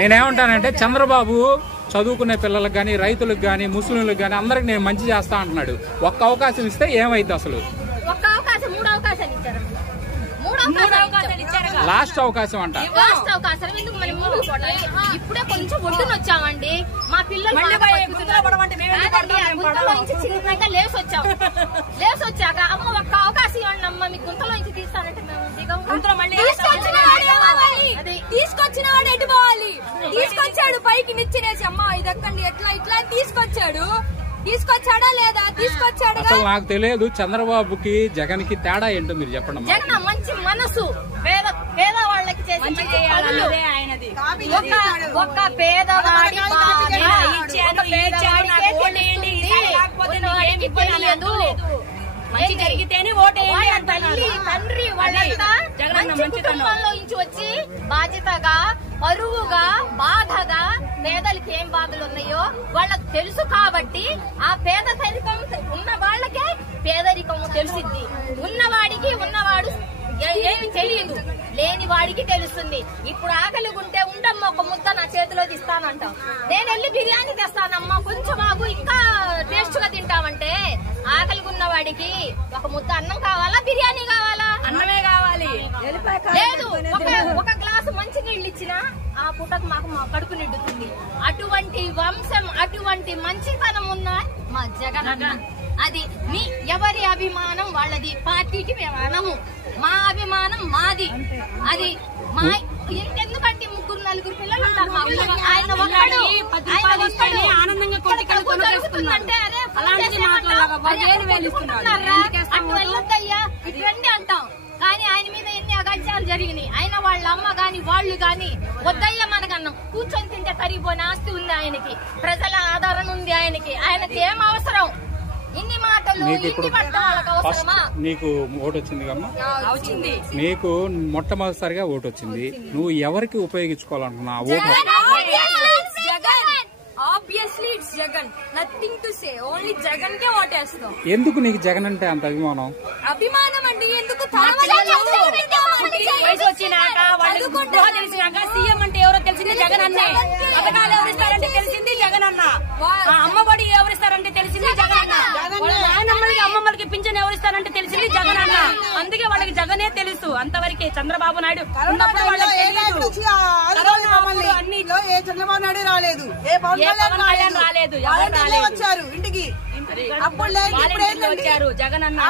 నేనేమంటానంటే చంద్రబాబు చదువుకునే పిల్లలకు గానీ రైతులకు గానీ ముస్లింలకు గానీ అందరికి నేను మంచి చేస్తా అంటున్నాడు. ఒక్క అవకాశం ఇస్తే ఏమైంది అసలు? లాస్ట్ అవకాశం అంట. లాస్ట్ అవకాశం ఎందుకు మనం ముందుకు పోవడం? ఇప్పుడే కొంచెం ఒడ్డున వచ్చామండి. మా పిల్లలు చిన్నగా లేసి వచ్చాక అమ్మ ఒక్క అవకాశం ఇవ్వండి అమ్మ, మీ గుంతలో నుంచి తీస్తానంటే మేము తీసుకొచ్చిన వాడు ఎటు పోవాలి? తీసుకొచ్చాడు పైకి నిచ్చినేసి అమ్మ ఇదక్కండి ఎట్లా ఇట్లా తీసుకొచ్చాడు. తీసుకొచ్చాడా లేదా? తీసుకొచ్చాడు. అసలు నాకు తెలియదు చంద్రబాబుకి జగన్ కి తేడా ఏంటో మీరు చెప్పండి. జగన్ మంచి మనసు, పేద వాళ్ళకి చేసి ఒక్క పేదవాడి మంచి జరిగితేనే తండ్రి వాళ్ళంతా మంచి కుటుంబంలో నుంచి వచ్చి బాధ్యతగా పరువుగా బాధగా పేదలకి ఏం బాధలు ఉన్నాయో వాళ్ళకి తెలుసు కాబట్టి ఆ పేదరికం ఉన్న వాళ్ళకే పేదరికం తెలిసిద్ది. ఉన్నవాడికి ఉన్నవాడు ఏమి తెలియదు, లేని వాడికి తెలుస్తుంది. ఇప్పుడు ఆకలి ఉంటే ఉండమ్మ ఒక ముద్ద నా చేతిలో తీస్తానంటాం. నేను వెళ్ళి బిర్యానీ తెస్తానమ్మా కొంచెం ఆగు ఇంకా టేస్ట్ గా తింటామంటే ఆకలి ఉన్న వాడికి ఒక ముద్ద అన్నం కావాలా బిర్యానీ కావాలా? అన్నమే కావాలి. లేదు ఒక గ్లాసు మంచి నీళ్ళు ఇచ్చినా ఆ పూటకు మాకు మా కడుపు నిండుతుంది. అటువంటి వంశం అటువంటి మంచితనం ఉన్న మా జగన్ అన్న. అది మీ ఎవరి అభిమానం వాళ్ళది, పార్టీకి మేము అనము. మా అభిమానం మాది. అది మా ఎందుకంటే ముగ్గురు నలుగురు పిల్లలు ఉంటారు మా ఆయన ఒక్కడు ఆనందంగా అటు వెళ్ళొద్దయ్యా ఇటు రండి అంటాం. కానీ ఆయన మీద ఎన్ని అగాధ్యాలు జరిగినాయి. ఆయన వాళ్ళ అమ్మ గాని వాళ్ళు గాని వద్దయ్యా మనకన్నాం. కూర్చొని తింటే కరిగిపోయిన ఆస్తి ఉంది ఆయనకి, ప్రజల ఆదరణ ఉంది ఆయనకి. ఆయనకి ఏం అవసరం? ఇన్ని మాటలు ఇన్ని పట్టాలకు అవసరమా? నీకు ఓటు వచ్చింది కమ్మా, వచ్చింది. నీకు మొట్టమొదటిసారిగా ఓటు వచ్చింది. నువ్వు ఎవరికి ఉపయోగించుకోవాలనుకున్నా vote? Obviously it's Jagan. Nothing to say. Only Jagan ke ఓటేస్తాం. ఎందుకు నీకు జగన్ అంటే అంత అభిమానం? అభిమానం అండి ఎందుకు? వయసు వచ్చినాక వాళ్ళకి తెలిసినాక సీఎం అంటే ఎవరో తెలిసింది జగన్ అన్నే. పథకాలు ఎవరిస్తారంటే తెలిసింది జగన్ అన్న. అమ్మఒడి ఎవరిస్తారంటే తెలిసింది జగన్ అన్న. నాయనమ్మలకి అమ్మమ్మలకి పింఛన్ ఎవరిస్తారంటే తెలిసింది జగన్ అన్న. అందుకే వాళ్ళకి జగనే తెలుసు. అంతవరకే చంద్రబాబు నాయుడు ఉన్నప్పుడు వాళ్ళకి తెలియదు. అన్ని ఏ చంద్రబాబు నాయుడు రాలేదు, ఏ రాలేదు, వచ్చారు ఇంటికి. అప్పుడు వచ్చారు జగన్ అన్న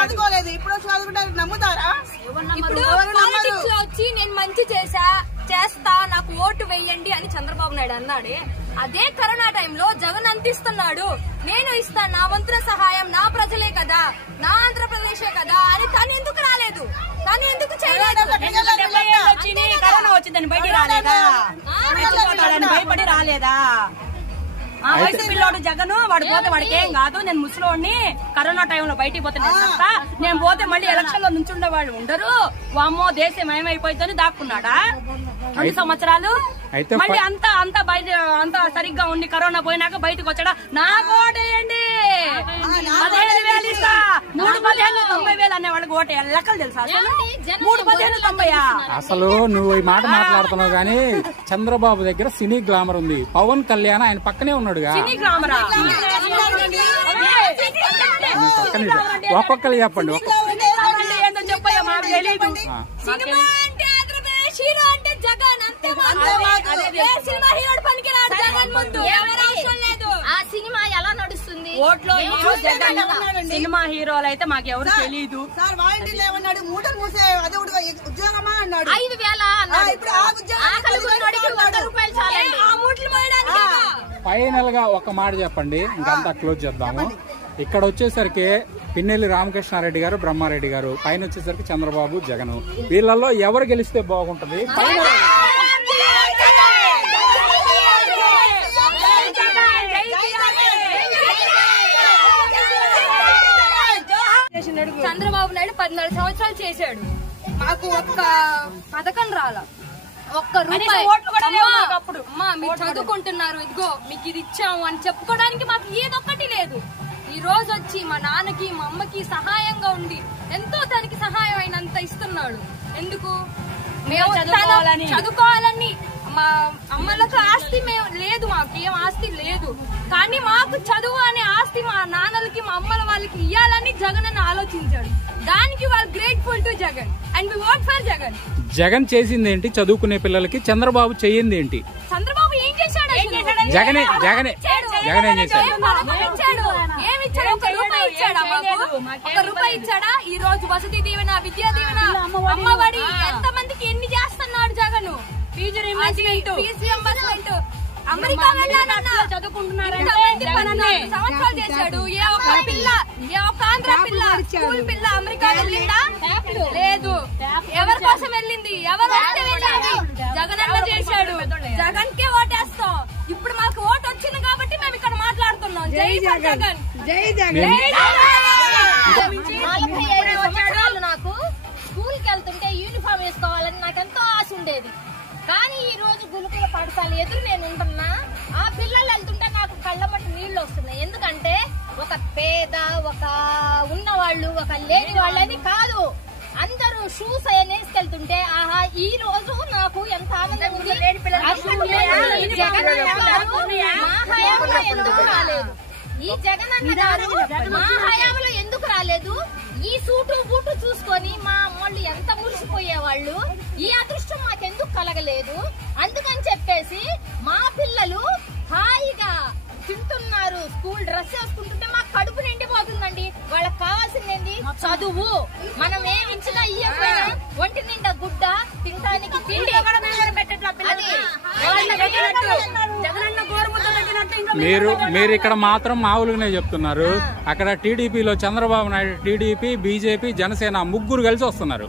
ఆదుకోలేదు. ఇప్పుడు చదువుకుంటారు నమ్ముతారా? ఇప్పుడు పాలిటిక్స్ లో వచ్చి నేను మంచి చేస్తా నాకు ఓటు వేయండి అని చంద్రబాబు నాయుడు అన్నాడే. అదే కరోనా టైంలో జగన్ అందిస్తున్నాడు. నేను ఇస్తాను నా వంతున సహాయం, నా ప్రజలే కదా, నా ఆంధ్రప్రదేశే కదా అని తను ఎందుకు రాలేదు? తను ఎందుకు చేయలేదు? కరోనా వచ్చిందని బయట రాలేదా? భయపడి రాలేదా? వయసు పిల్లోడు జగన్ వాడు పోతే వాడికి ఏం కాదు. నేను ముసలోడిని కరోనా టైంలో బయటికి పోతే నేను పోతే మళ్ళీ ఎలక్షన్ లో నుంచుండే వాళ్ళు ఉండరు. వామ్మో దేశం ఏమైపోతుందని దాక్కున్నాడా 2 సంవత్సరాలు? మళ్ళీ అంతా సరిగ్గా ఉండి కరోనా పోయినాక బయటకు వచ్చాడా? నాకు ఓటేయండి 15,000 ఇస్తా, 3 15 90,000 అనే వాళ్ళకి ఓటే లెక్కలు తెలుసా? 3 15 90. అసలు నువ్వు ఈ మాట మాట్లాడుతున్నావు గానీ చంద్రబాబు దగ్గర సినీ గ్లామర్ ఉంది. పవన్ కళ్యాణ్ ఆయన పక్కనే ఉన్నాడుగా. సినీ గ్లామరా? ఒక్కొక్కరు చెప్పండి. ఏందో చెప్పయ్యా మాకు తెలీదు. హీరో అంటే జగన్ అంతే. సినిమా హీరోడు పనికిరాడు జగన్ ముందు. ఆ సినిమా ఎలా నడుస్తుంది? ఓట్లో సినిమా హీరోలు అయితే మాకు ఎవరు తెలీదు. సార్ వాలంటీర్లు ఏమన్నాడు? మూటలు మూసే అదే ఉద్యోగమా అన్నాడు. 5,000 ఫైనల్ గా ఒక మాట చెప్పండి, ఇంకంతా క్లోజ్ చేద్దాము. ఇక్కడ వచ్చేసరికి పిన్నెల్లి రామకృష్ణారెడ్డి గారు, బ్రహ్మారెడ్డి గారు, పైన వచ్చేసరికి చంద్రబాబు, జగన్. వీళ్ళల్లో ఎవరు గెలిస్తే బాగుంటది? చంద్రబాబు నాయుడు 14 సంవత్సరాలు చేశాడు. మాకు ఒక్క పథకం రాలా, ఒక్క రూపాయి. అమ్మా మీరు చదువుకుంటున్నారు, ఇదిగో మీకు ఇది ఇచ్చాము అని చెప్పుకోవడానికి మాకు ఏదొక్కటి లేదు. ఈ రోజు వచ్చి మా నాన్నకి మా అమ్మకి సహాయంగా ఉండి ఎంతో తనకి సహాయం అయినంత ఇస్తున్నాడు. ఎందుకు? మేము చదువుకోవాలని మా అమ్మలకు ఆస్తి లేదు, మాకు ఏం ఆస్తి లేదు. కానీ మాకు చదువు అనే ఆస్తి మా నాన్నలకి మా అమ్మల వాళ్ళకి ఇవ్వాలని జగన్ అని ఆలోచించాడు. దానికి వాళ్ళు grateful to Jagan and we vote for Jagan. Jagan చేసింది ఏంటి చదువుకునే పిల్లలకి? చంద్రబాబు చెయ్యింది ఏంటి? చంద్రబాబు ఏం చేశాడు? జగన్ ఏం చేశాడు? ఏమి ఇచ్చాడు? 1 రూపాయి ఇచ్చాడా? మాకు 1 రూపాయి ఇచ్చాడా? ఈ రోజు వసతి దీవెన, విద్యా దీవెన, అమ్మఒడి ఎంత మందికి ఎన్ని చేస్తున్నాడు జగన్? ఫీజు రీయింబర్స్మెంట్ అమెరికా చదువుకుంటున్నారు సంవత్సరాలు చేశాడు. ఏ ఒక్క ఆంధ్ర పిల్ల, స్కూల్ పిల్ల అమెరికా వెళ్ళిందా? లేదు. ఎవరి కోసం వెళ్ళింది? ఎవరు వస్తే వెళ్ళాలి? జగన్ అన్న చేశాడు. జగన్ కే ఓటేస్తాం. ఇప్పుడు మాకు ఓటు వచ్చింది కాబట్టి మేము ఇక్కడ మాట్లాడుతున్నాం. జై జగన్, జై జగన్. 45 సంవత్సరాలు నాకు స్కూల్ కి వెళ్తుంటే యూనిఫామ్ వేసుకోవాలని నాకెంతో ఆశ ఉండేది. కానీ ఈ రోజు గురుకుల పాఠశాల ఎదురు నేను ఉంటున్నా, ఆ పిల్లలు వెళ్తుంటే నాకు కళ్ళమట్టు నీళ్లు వస్తున్నాయి. ఎందుకంటే ఒక పేద, ఒక ఉన్నవాళ్ళు, ఒక లేని వాళ్ళని కాదు, అందరూ షూస్ వేసుకెళ్తుంటే ఆహా ఈ రోజు నాకు ఎంత ఆనందం ఉంది. జగన్ మా హయాంలో ఎందుకు రాలేదు? ఈ జగన్ అన్న గారు మా హయాంలో ఎందుకు రాలేదు? ఈ సూటు బూటు చూసుకొని మా అమ్మళ్ళు ఎంత మురిసిపోయేవాళ్ళు. ఈ అదృష్టం మాకెందుకు కలగలేదు? అందుకని చెప్పేసి మా పిల్లలు హాయిగా తింటున్నారు, స్కూల్ డ్రెస్ వేసుకుంటుంటే మాకు కడుపు నిండిపోతుందండి. వాళ్ళకి కావాల్సింది చదువు. మనం ఏమిచ్చినా ఇయ్యకపోయినా ఒంటి నిండా గుడ్డ, తినడానికి తిండి. మీరు ఇక్కడ మాత్రం మామూలుగానే చెప్తున్నారు. అక్కడ టీడీపీలో చంద్రబాబు నాయుడు, టీడీపీ, బీజేపీ, జనసేన ముగ్గురు కలిసి వస్తున్నారు.